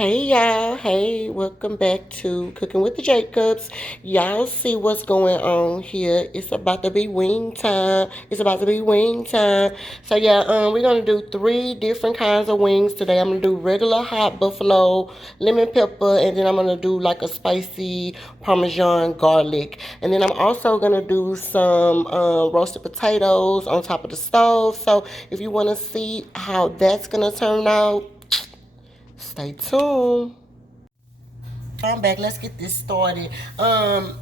Hey y'all, hey, welcome back to Cooking with the Jacobs. Y'all see what's going on here. It's about to be wing time. It's about to be wing time. So yeah, we're gonna do three different kinds of wings today. I'm gonna do regular hot buffalo, lemon pepper, and then I'm gonna do like a spicy Parmesan garlic. And then I'm also gonna do some roasted potatoes on top of the stove. So if you wanna see how that's gonna turn out, stay tuned. I'm back. Let's get this started. The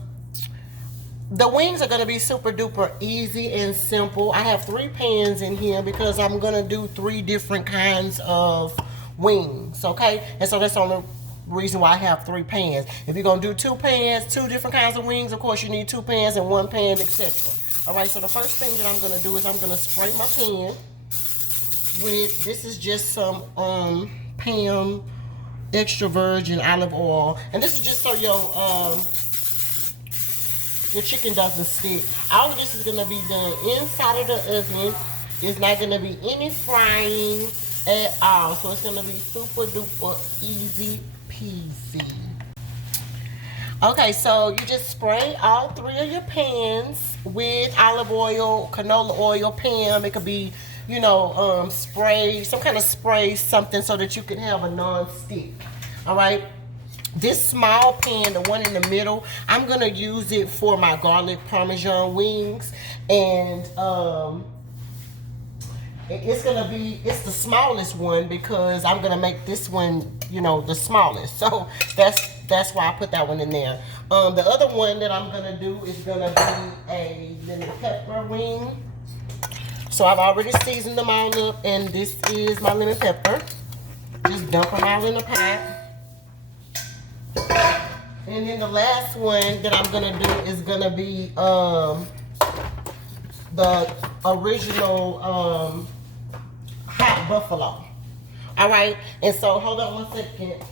wings are gonna be super duper easy and simple. I have three pans in here because I'm gonna do three different kinds of wings. Okay, and so that's the only reason why I have three pans. If you're gonna do two pans, two different kinds of wings, of course you need two pans and one pan, etc. All right. So the first thing that I'm gonna do is I'm gonna spray my pan with, this is just some Pam extra virgin olive oil, and this is just so your chicken doesn't stick. All of this is gonna be done inside of the oven. It's not gonna be any frying at all, so it's gonna be super duper easy peasy. Okay, so you just spray all three of your pans with olive oil, canola oil, Pam. It could be, spray, some kind of spray, something so that you can have a non-stick. All right. This small pan, the one in the middle, I'm gonna use it for my garlic Parmesan wings, and it's the smallest one because I'm gonna make this one, the smallest. So that's why I put that one in there. The other one that I'm gonna do is gonna be a lemon pepper wing. So I've already seasoned them all up, and this is my lemon pepper. Just dump them all in a pot. And then the last one that I'm gonna do is gonna be the original hot buffalo. All right, and so hold on 1 second.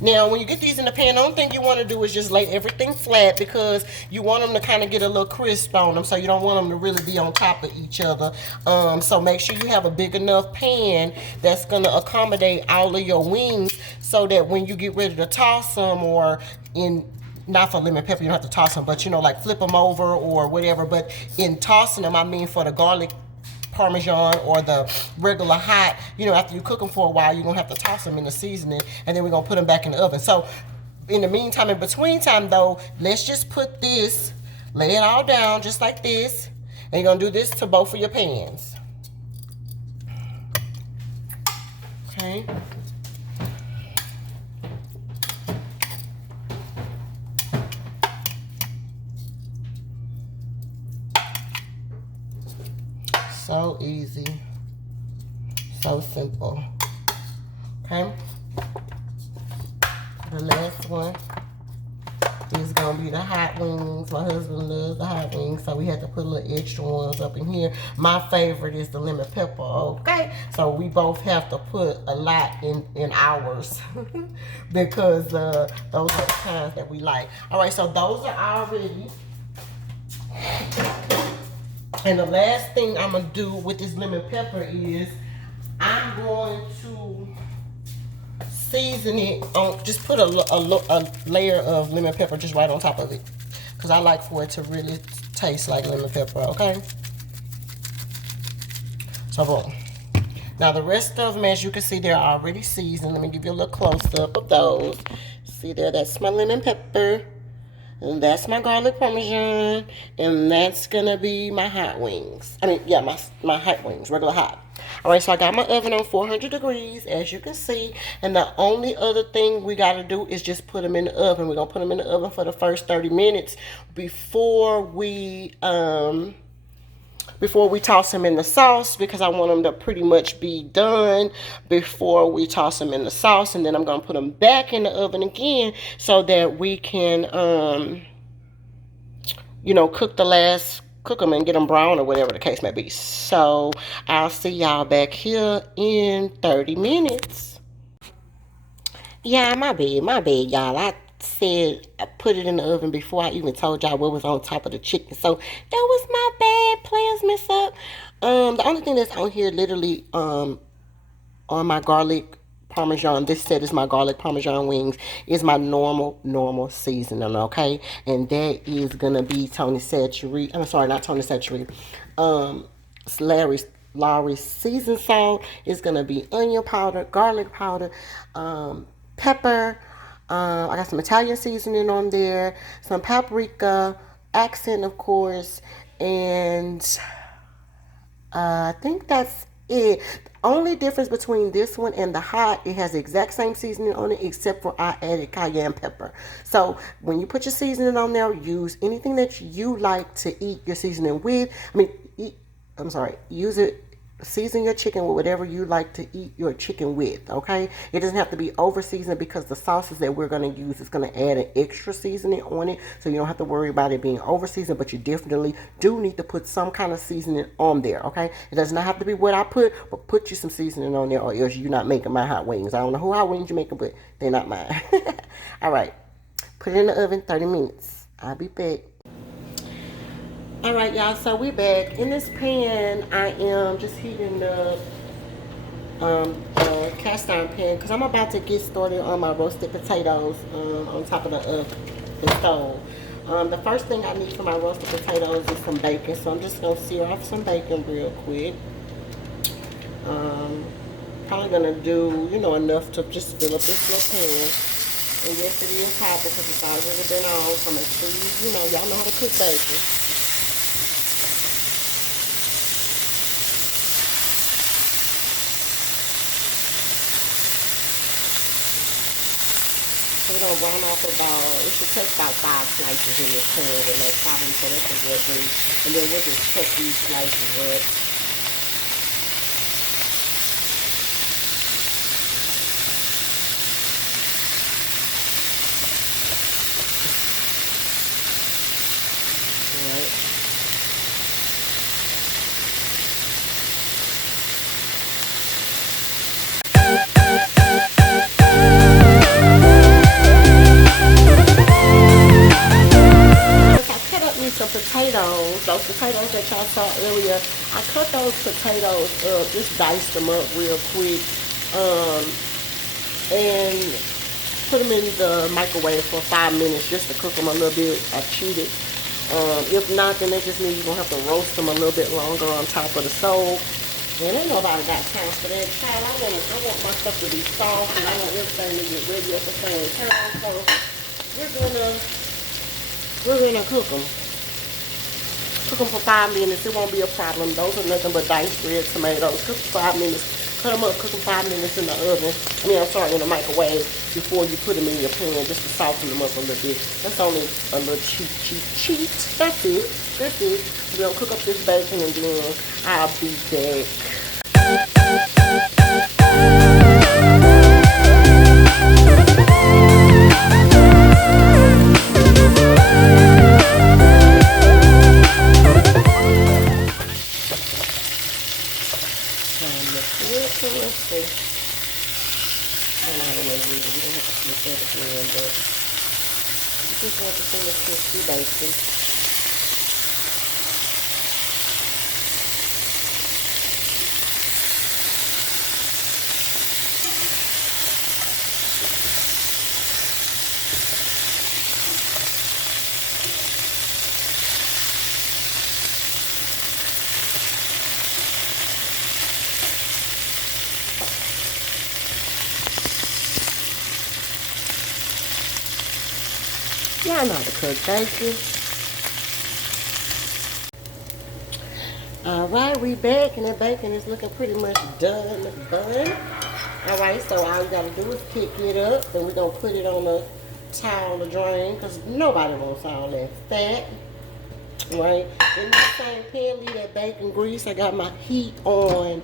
Now, when you get these in the pan, the only thing you want to do is just lay everything flat because you want them to kind of get a little crisp on them. So you don't want them to really be on top of each other. So make sure you have a big enough pan that's going to accommodate all of your wings so that when you get ready to toss them, or not for lemon pepper, you don't have to toss them, but like flip them over or whatever. But in tossing them, I mean for the garlic Parmesan or the regular hot, after you cook them for a while, you're gonna have to toss them in the seasoning, and then we're gonna put them back in the oven. So in the meantime, in between time though, let's just put this, lay it all down just like this, and you're gonna do this to both of your pans. Okay. So easy, so simple. Okay, the last one is gonna be the hot wings. My husband loves the hot wings, so we had to put a little extra ones up in here. My favorite is the lemon pepper. Okay, so we both have to put a lot in ours because those are the kinds that we like. All right, so those are all ready. And the last thing I'm gonna do with this lemon pepper is I'm going to season it on, just put a layer of lemon pepper just right on top of it, because I like for it to really taste like lemon pepper. Okay, so boom. Now the rest of them, as you can see, they're already seasoned. Let me give you a little close-up of those. See there, that's my lemon pepper. And that's my garlic Parmesan, and that's gonna be my hot wings. My hot wings, regular hot. All right, so I got my oven on 400 degrees, as you can see. And the only other thing we gotta do is just put them in the oven. We're gonna put them in the oven for the first 30 minutes before we toss them in the sauce, because I want them to pretty much be done before we toss them in the sauce. And then I'm going to put them back in the oven again so that we can, cook them and get them brown or whatever the case may be. So I'll see y'all back here in 30 minutes. Yeah, my bad, y'all. said I put it in the oven before I even told y'all what was on top of the chicken. So that was my bad, players mess up. The only thing that's on here literally on my garlic parmesan, this set is my garlic parmesan wings, is my normal seasoning, okay? And that is gonna be Tony Chachere, I'm sorry, not Tony Chachere, Larry's seasoned salt. Is gonna be onion powder, garlic powder, pepper, I got some Italian seasoning on there, some paprika, accent of course, and I think that's it. The only difference between this one and the hot, it has the exact same seasoning on it, except for I added cayenne pepper. So when you put your seasoning on there, use anything that you like to eat your seasoning with. Use it. Season your chicken with whatever you like to eat your chicken with, okay? It doesn't have to be over seasoned because the sauces that we're going to use is going to add an extra seasoning on it, so you don't have to worry about it being over seasoned, but you definitely do need to put some kind of seasoning on there, okay? It does not have to be what I put, but put you some seasoning on there or else you're not making my hot wings. I don't know who hot wings you're making, but they're not mine. All right, put it in the oven 30 minutes. I'll be back. All right, y'all, so we're back. In this pan, I am just heating the cast iron pan because I'm about to get started on my roasted potatoes on top of the stove. The first thing I need for my roasted potatoes is some bacon, so I'm just going to sear off some bacon real quick. Probably going to do, enough to just fill up this little pan. And yes, it is hot because it's already been on, so make sure y'all know how to cook bacon. We're going to run off it should take about 5 slices in this pan with no problem, so that's a good thing. And then we'll just cut these slices up. Alright. Some potatoes, those potatoes that y'all saw earlier, I cut those potatoes up, just diced them up real quick, and put them in the microwave for 5 minutes just to cook them a little bit. I cheated. If not, then they just mean you're gonna have to roast them a little bit longer on top of the stove. And ain't nobody got time for that. Child, I want my stuff to be soft, and I want everything to get ready at the same time. So we're gonna cook them. Cook them for 5 minutes. It won't be a problem. Those are nothing but diced red tomatoes. Cook for 5 minutes. Cut them up. Cook them 5 minutes in the oven. In the microwave before you put them in your pan, just to soften them up a little bit. That's only a little cheat. That's it. We're gonna cook up this bacon and then I'll be back. Just want to see the crispy bacon. Y'all know how to cook bacon. Alright, we back and the bacon is looking pretty much done. Alright, so all you gotta do is pick it up and we're gonna put it on a towel to drain because nobody wants all that fat. Right? In the same pan, leave that bacon grease. I got my heat on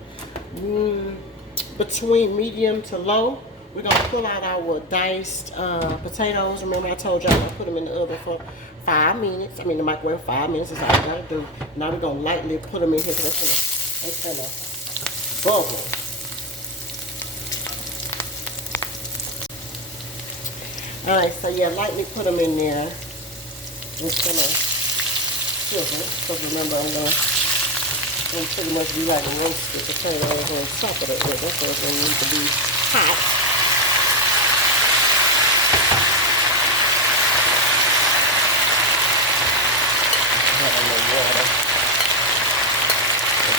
between medium to low. We're going to pull out our diced potatoes. Remember I told y'all I'm going to put them in the oven for 5 minutes. The microwave 5 minutes is all you got to do. Now we're going to lightly put them in here because it's going to bubble. All right, so yeah, lightly put them in there. It's gonna sizzle. So remember, I'm gonna pretty much be like roasted potatoes on top of it. That's why it's gonna need to be hot. Add a little water.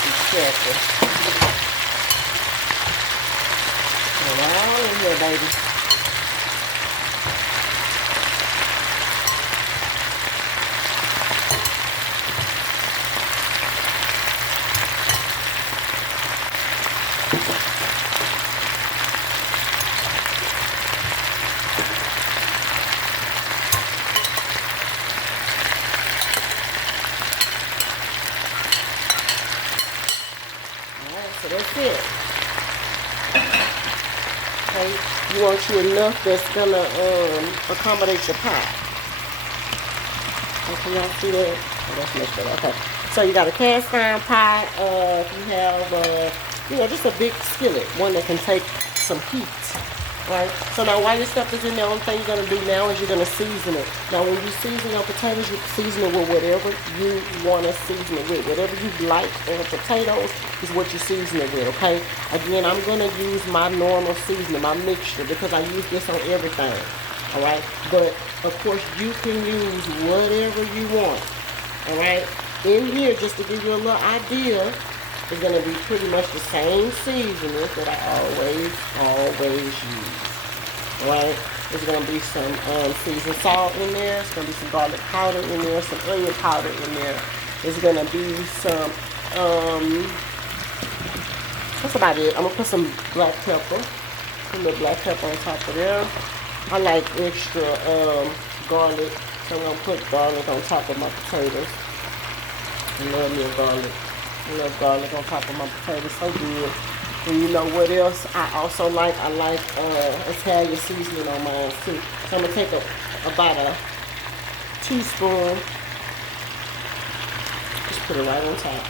Be careful. Put it all in here, baby. So that's it. Okay, you want you enough that's gonna accommodate your pot. Okay, y'all see that? Oh, that's much better. Okay, so you got a cast iron pot. If you have just a big skillet, one that can take some heat. Right? So now while your stuff is in there, the only thing you're going to do now is you're going to season it. Now when you season your potatoes, you season it with whatever you want to season it with. Whatever you like in potatoes is what you season it with, okay? Again, I'm going to use my normal seasoning, my mixture, because I use this on everything, all right? But, of course, you can use whatever you want, all right? In here, just to give you a little idea, it's going to be pretty much the same seasoning that I always use. Alright? There's going to be some seasoned salt in there. There's going to be some garlic powder in there. Some onion powder in there. There's going to be some, that's about it. I'm going to put some black pepper. Put a little black pepper on top of there. I like extra garlic. So I'm going to put garlic on top of my potatoes. I love me a garlic. A little garlic on top of my potatoes, so good. And you know what else I also like? I like Italian seasoning on mine too. So I'm gonna take about a teaspoon, just put it right on top.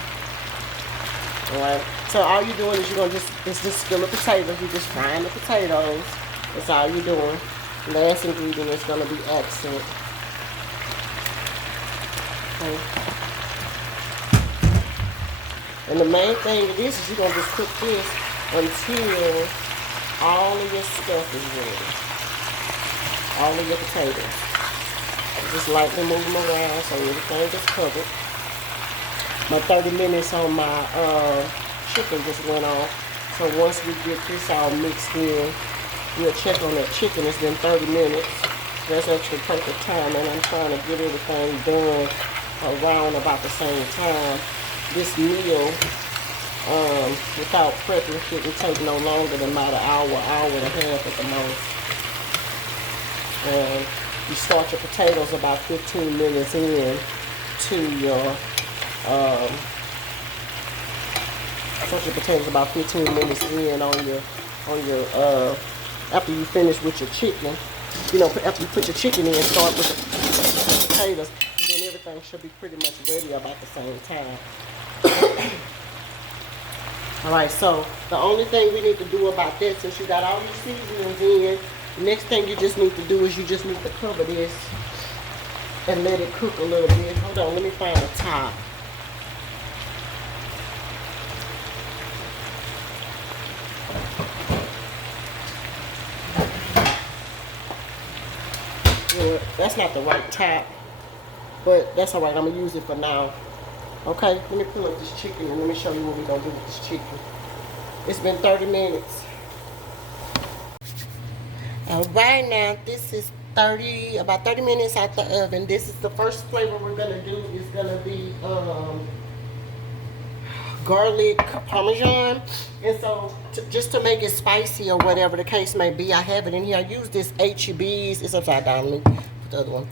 All right. So all you're doing is it's just skillet potatoes. You're just frying the potatoes. That's all you're doing. Last ingredient is gonna be accent. Okay. And the main thing of this is you're going to just cook this until all of your stuff is ready. All of your potatoes. Just lightly move them around so everything is covered. My 30 minutes on my chicken just went off. So once we get this all mixed in, we'll check on that chicken. It's been 30 minutes. That's actually perfect time, and I'm trying to get everything done around about the same time. This meal, without prepping, shouldn't take no longer than about an hour, hour and a half at the most. And you start your potatoes about 15 minutes in to your, start your potatoes about 15 minutes in on your, after you finish with your chicken. You know, after you put your chicken in, start with the potatoes, and then everything should be pretty much ready about the same time. Alright, so the only thing we need to do about that, since you got all your seasonings in, the next thing you just need to do is you just need to cover this and let it cook a little bit. Hold on, let me find a top. Yeah, that's not the right top, but that's alright, I'm going to use it for now. Okay, let me pull up this chicken and let me show you what we're going to do with this chicken. It's been 30 minutes. Alright, now this is about 30 minutes out the oven. This is the first flavor we're going to do is going to be garlic parmesan. And so just to make it spicy or whatever the case may be, I have it in here. I use this HEB's. It's upside down. Let me put the other one.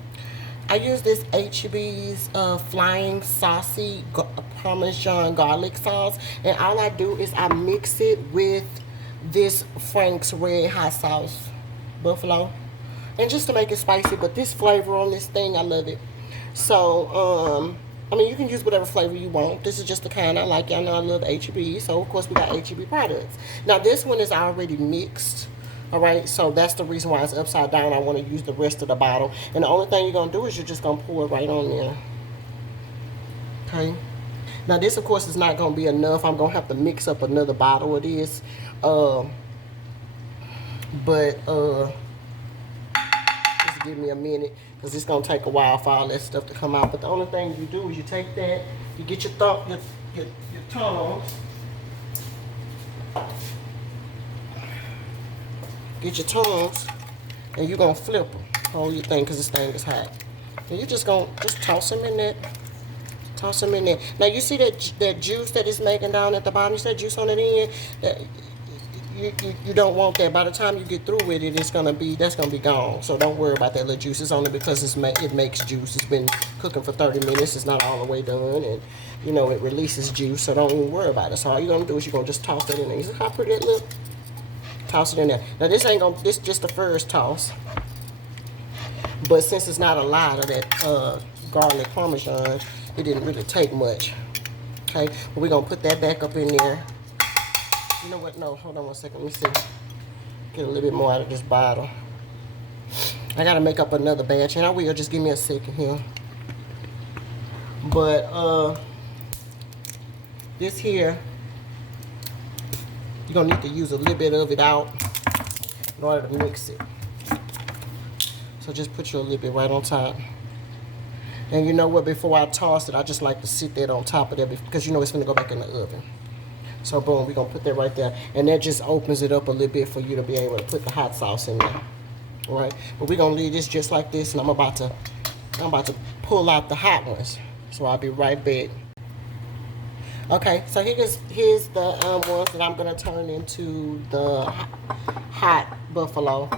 I use this HEB's Flying Saucy Parmesan garlic sauce, and all I do is I mix it with this Frank's Red Hot Sauce Buffalo, and just to make it spicy. But this flavor on this thing, I love it. So I mean, you can use whatever flavor you want. This is just the kind I like. Y'all know I love HEB, so of course we got HEB products. Now this one is already mixed. All right, so that's the reason why it's upside down. I want to use the rest of the bottle. And the only thing you're going to do is you're just going to pour it right on there. Okay. Now this, of course, is not going to be enough. I'm going to have to mix up another bottle of this. Just give me a minute because it's going to take a while for all that stuff to come out. But the only thing you do is you take that, you get your tongs. Get your tongs, and you're going to flip them. Hold your thing because this thing is hot. And you're just going to just toss them in there. Toss them in there. Now, you see that juice that it's making down at the bottom? You see that juice on the end? You don't want that. By the time you get through with it, that's gonna be gone. So don't worry about that little juice. It's only because it makes juice. It's been cooking for 30 minutes. It's not all the way done, and you know it releases juice. So don't even worry about it. So all you're gonna do is you're gonna just toss that in there. You see how pretty that look? Toss it in there. Now this is just the first toss. But since it's not a lot of that garlic parmesan, it didn't really take much. Okay, but we're gonna put that back up in there. You know what? No, hold on 1 second. Let me see. Get a little bit more out of this bottle. I gotta make up another batch, and I will. Just give me a second here. But this here, you're gonna need to use a little bit of it out in order to mix it. So just put you a little bit right on top. And you know what? Before I toss it, I just like to sit that on top of that because you know it's gonna go back in the oven. So boom, we're gonna put that right there. And that just opens it up a little bit for you to be able to put the hot sauce in there. All right, but we're gonna leave this just like this, and I'm about to pull out the hot ones. So I'll be right back. Okay, so here's the ones that I'm gonna turn into the hot buffalo.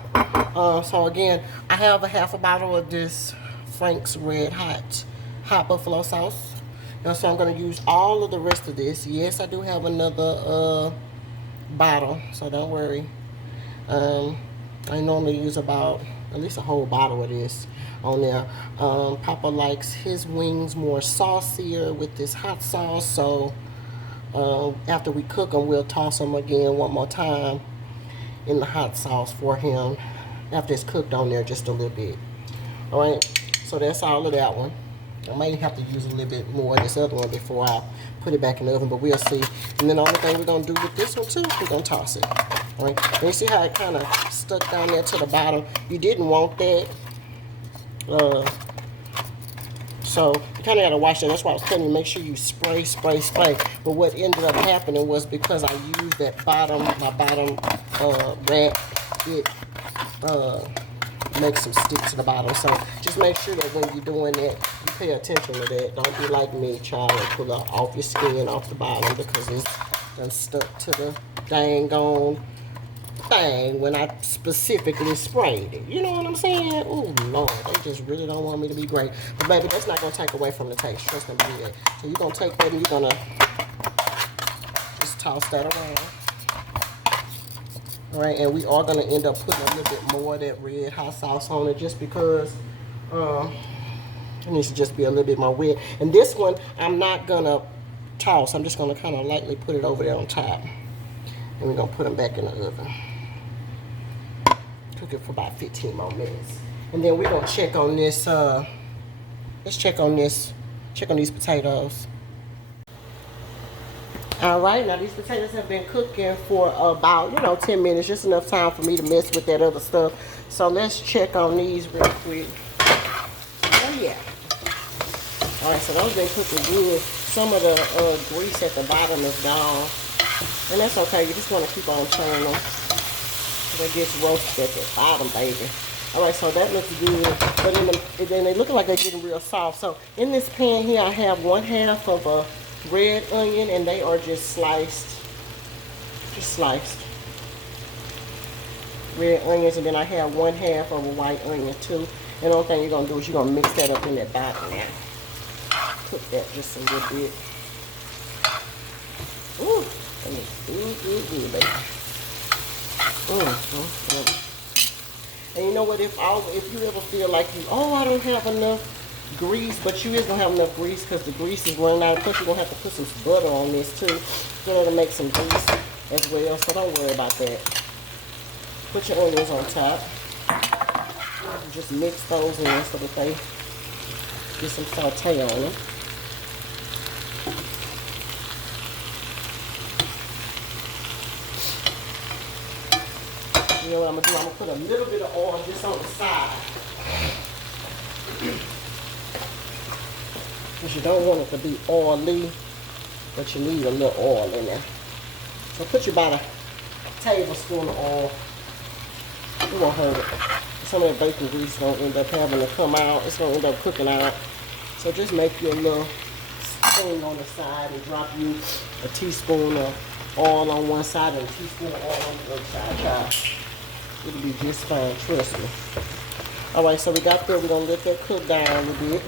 So again, I have a half a bottle of this Frank's Red Hot buffalo sauce. So I'm going to use all of the rest of this. Yes, I do have another bottle, so don't worry. I normally use about at least a whole bottle of this on there. Papa likes his wings more saucier with this hot sauce, so after we cook them, we'll toss them again one more time in the hot sauce for him after it's cooked on there just a little bit. All right, so that's all of that one. I might have to use a little bit more of this other one before I put it back in the oven, but we'll see. And then the only thing we're going to do with this one too, we're going to toss it. All right. And you see how it kind of stuck down there to the bottom? You didn't want that. So you kind of got to watch that. That's why I was telling you, make sure you spray. But what ended up happening was because I used that my bottom rack, it makes some stick to the bottom. So just make sure that when you're doing that, you pay attention to that. Don't be like me trying to pull off your skin off the bottom because it's done stuck to the dang on thing when I specifically sprayed it. You know what I'm saying? Oh Lord, they just really don't want me to be great. But baby, that's not gonna take away from the taste. Trust me, do that. So you're gonna take that and you're gonna just toss that around. All right, and we are gonna end up putting a little bit more of that red hot sauce on it just because it needs to just be a little bit more wet. And this one, I'm not gonna toss. I'm just gonna kind of lightly put it over there on top. And we're gonna put them back in the oven. Cook it for about 15 more minutes. And then we're gonna check on this, let's check on these potatoes. All right, now these potatoes have been cooking for about, 10 minutes, just enough time for me to mess with that other stuff. So let's check on these real quick. Oh yeah. All right, so those been cooking good. Some of the grease at the bottom is gone. And that's okay, you just want to keep on turning them. That gets roasted at the bottom, baby. All right, so that looks good. But then they look like they're getting real soft. So in this pan here, I have 1/2 of a red onion, and they are just sliced. Red onions, and then I have 1/2 of a white onion too. And the only thing you're gonna do is you're gonna mix that up in that bottom now. Cook that just a little bit. Ooh, good, baby. And you know what? If you ever feel like I don't have enough grease, but you is gonna have enough grease because the grease is running out. Plus, you're gonna have to put some butter on this too, so it'll make some grease as well. So don't worry about that. Put your onions on top. Just mix those in so that they get some saute on them. You know what I'm gonna do? I'm gonna put a little bit of oil just on the side. Because you don't want it to be oily, but you need a little oil in there. So put you about a tablespoon of oil. It won't hurt it. Some of that bacon grease is gonna end up having to come out. It's gonna end up cooking out. So just make you a little spoon on the side and drop you a teaspoon of oil on one side and a teaspoon of oil on the other side, child. It'll be just fine, trust me. Alright, so we got that. We're gonna let that cook down a little bit.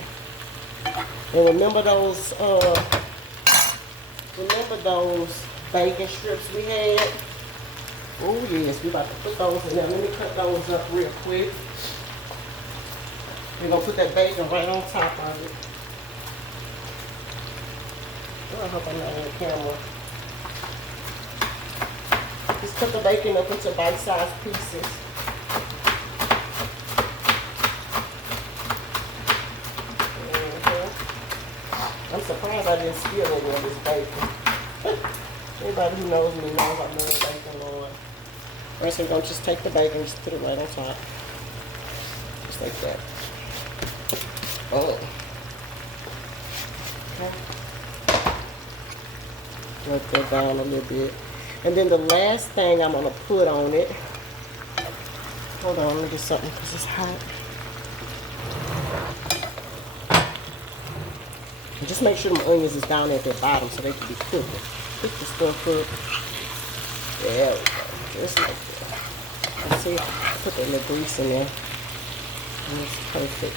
And remember those bacon strips we had? Oh yes, we about to put those in there. Let me cut those up real quick. We're gonna put that bacon right on top of it. Oh, I hope I'm not in the camera. Just cut the bacon up into bite-sized pieces. I'm surprised I didn't spill any of this bacon. Anybody who knows me knows I love bacon, Lord. First, we're going to just take the bacon and just put it right on top. Just like that. Oh. Okay. Let that down a little bit. And then the last thing I'm going to put on it. Hold on, let me get something because it's hot. And just make sure the onions is down at the bottom so they can be cooking. Cook the stuff up. There we go. Just like that. You see, I put that little grease in there. And it's perfect.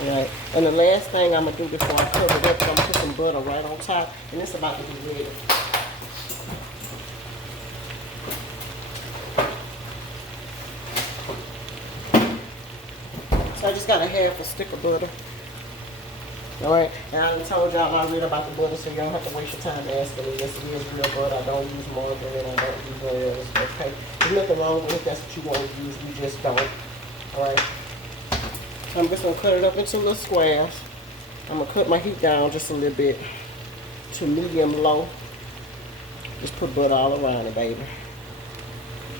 Alright. And the last thing I'm going to do before I cover it up, I'm going to put some butter right on top. And it's about to be ready. So I just got a half a stick of butter. Alright, and I told y'all I read about the butter, so you don't have to waste your time asking me. Yes, it is real butter. I don't use margarine and I don't use oils. Okay? There's nothing wrong with it if that's what you want to use. You just don't. Alright? So I'm just going to cut it up into little squares. I'm going to cut my heat down just a little bit to medium low. Just put butter all around it, baby.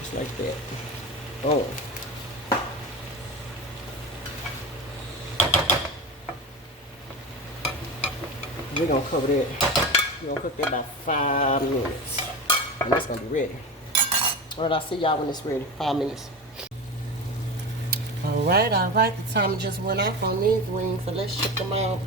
Just like that. Boom. We're going to cover that. We're going to cook that about 5 minutes. And that's going to be ready. Alright, I'll see y'all when it's ready. 5 minutes. Alright. The timer just went off on these wings, so let's check them out.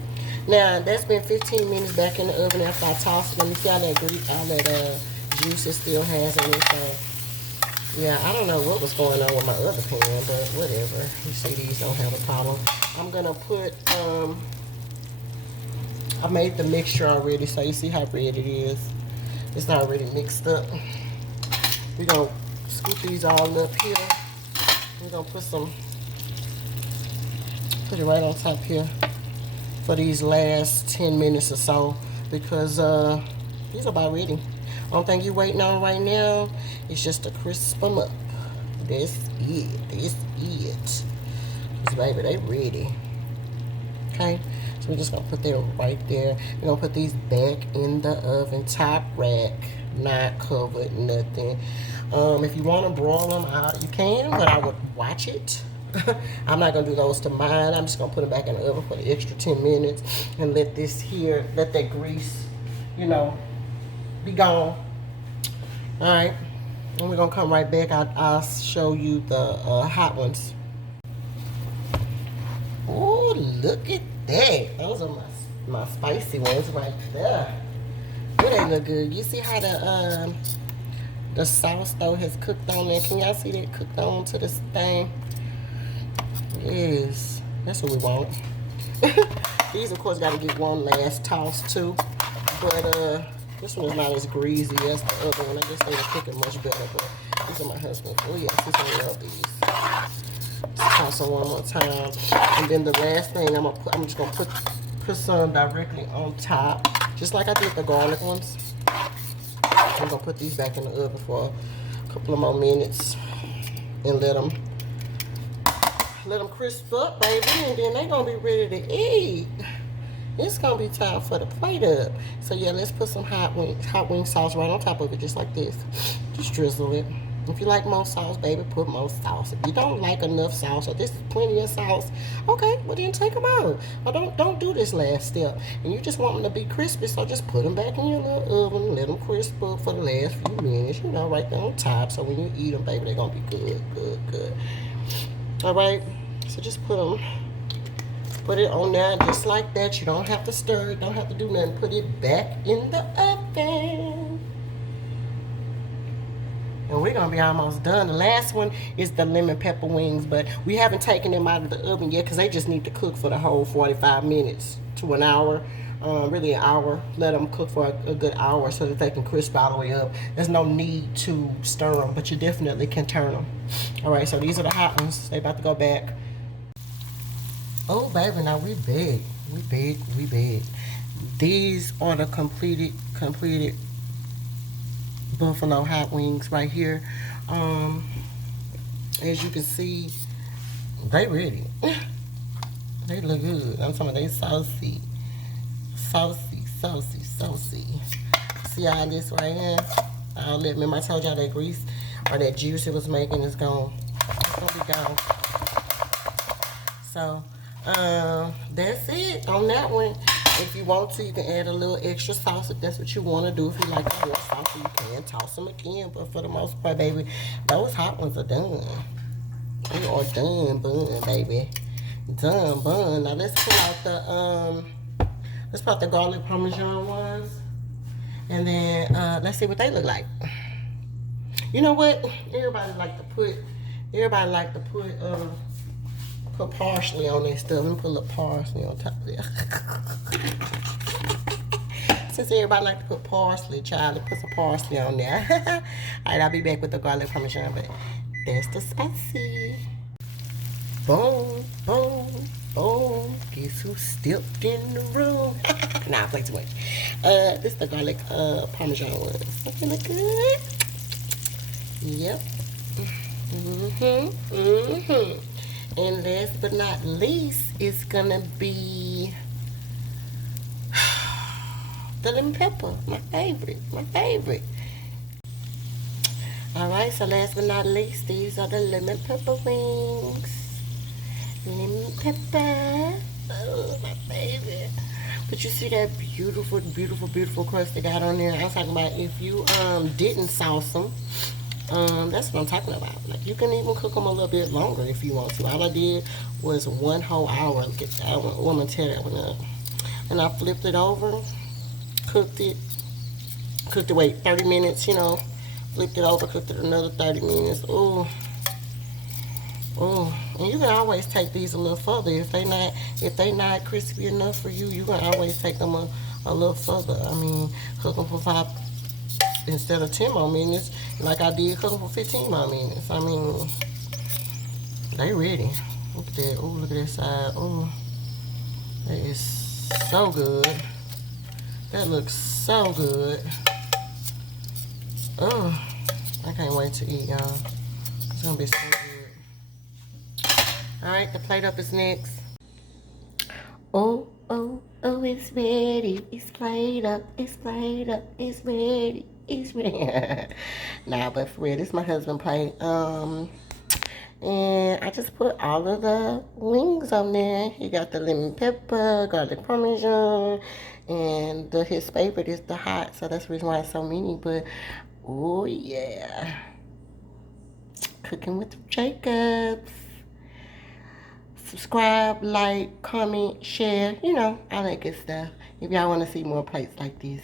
Now, that's been 15 minutes back in the oven after I tossed it. Let me see how that juice it still has in it. So, yeah, I don't know what was going on with my other pan, but whatever. You see, these don't have a problem. I'm going to put... I made the mixture already, so you see how red it is. It's already mixed up. We're going to scoop these all up here. We're going to put it right on top here for these last 10 minutes or so, because these are about ready. Only thing you're waiting on right now is just to crisp them up. That's it. That's it. Because, baby, they ready. Okay? So we're just going to put them right there. We're going to put these back in the oven, top rack, not covered, nothing. If you want to broil them out, you can, but I would watch it. I'm not going to do those to mine. I'm just going to put them back in the oven for the extra 10 minutes and let that grease, you know, be gone. Alright. And we're going to come right back. I'll show you the hot ones. Oh, look at that. Those are my spicy ones right there. Oh, they look good. You see how the sauce though has cooked on there? Can y'all see that cooked on to this thing? Yes, that's what we want. These of course gotta get one last toss too, but this one is not as greasy as the other one. I guess they were cooking much better, but these are my husband's. Oh yes, he's gonna love these. Let's toss them one more time, and then the last thing I'm just gonna put some directly on top, just like I did the garlic ones. I'm gonna put these back in the oven for a Couple of more minutes and let them crisp up, baby, and then they gonna be ready to eat. It's gonna be time for the plate up. So yeah, let's put some hot wing sauce right on top of it, just like this. Just drizzle it. If you like more sauce, baby, put more sauce. If you don't like enough sauce, or this is plenty of sauce, okay, well then take them out. Or don't do this last step. And you just want them to be crispy, so just put them back in your little oven, let them crisp up for the last few minutes, you know, right there on top. So when you eat them, baby, they're gonna be good, good, good. All right, so just put it on there just like that. You don't have to stir it, don't have to do nothing. Put it back in the oven. And we're gonna be almost done. The last one is the lemon pepper wings, but we haven't taken them out of the oven yet because they just need to cook for the whole 45 minutes to an hour. Really an hour. Let them cook for a good hour so that they can crisp all the way up. There's no need to stir them, but you definitely can turn them. All right, so these are the hot ones. They about to go back. Oh, baby, now we big. We big. These are the completed buffalo hot wings right here. As you can see, they ready. They look good. I'm talking about they saucy. See all this right here? Remember I told y'all that grease or that juice it was making is gonna be gone. So that's it on that one. If you want to, you can add a little extra sauce if that's what you want to do. If you like the more sauce, you can toss them again. But for the most part, baby, those hot ones are done. They are done, baby. Done, bun. Now let's pull out the garlic parmesan ones, and then let's see what they look like. You know what? Everybody like to put parsley on their stuff. Let me put a little parsley on top of there. Since everybody like to put parsley, Charlie, put some parsley on there. All right, I'll be back with the garlic parmesan, but that's the spicy. Boom, boom, boom. Guess who stepped in the room? Nah, I play too much. This is the garlic parmesan one. Looking good. Yep. And last but not least is gonna be the lemon pepper, my favorite. All right, so last but not least, these are the lemon pepper wings. Lemon pepper, oh, my favorite. But you see that beautiful crust they got on there. I was talking about if you didn't sauce them. That's what I'm talking about. Like, you can even cook them a little bit longer if you want to. All I did was 1 whole hour. Get that one. I'm gonna tear that one up. And I flipped it over, cooked it, wait, 30 minutes, you know. Flipped it over, cooked it another 30 minutes. Oh, and you can always take these a little further. If they not crispy enough for you, you can always take them a little further. I mean, cook them for 5 instead of 10 more minutes, like I did, cook them for 15 more minutes. I mean, they ready. Look at that. Oh, look at that side. Oh, that is so good. That looks so good. Oh, I can't wait to eat, y'all. It's gonna be so good. All right, the plate up is next. Oh, it's ready. It's plate up. It's ready. It's ready. Nah, but for real, this is my husband's plate. And I just put all of the wings on there. He got the lemon pepper, garlic parmesan, and his favorite is the hot, so that's the reason why it's so many. But oh yeah, cooking with Jacobs. Subscribe, like, comment, share, you know, all that good stuff. If y'all want to see more plates like this.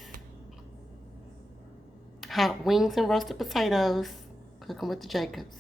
Hot wings and roasted potatoes. Cooking with the Jacobs.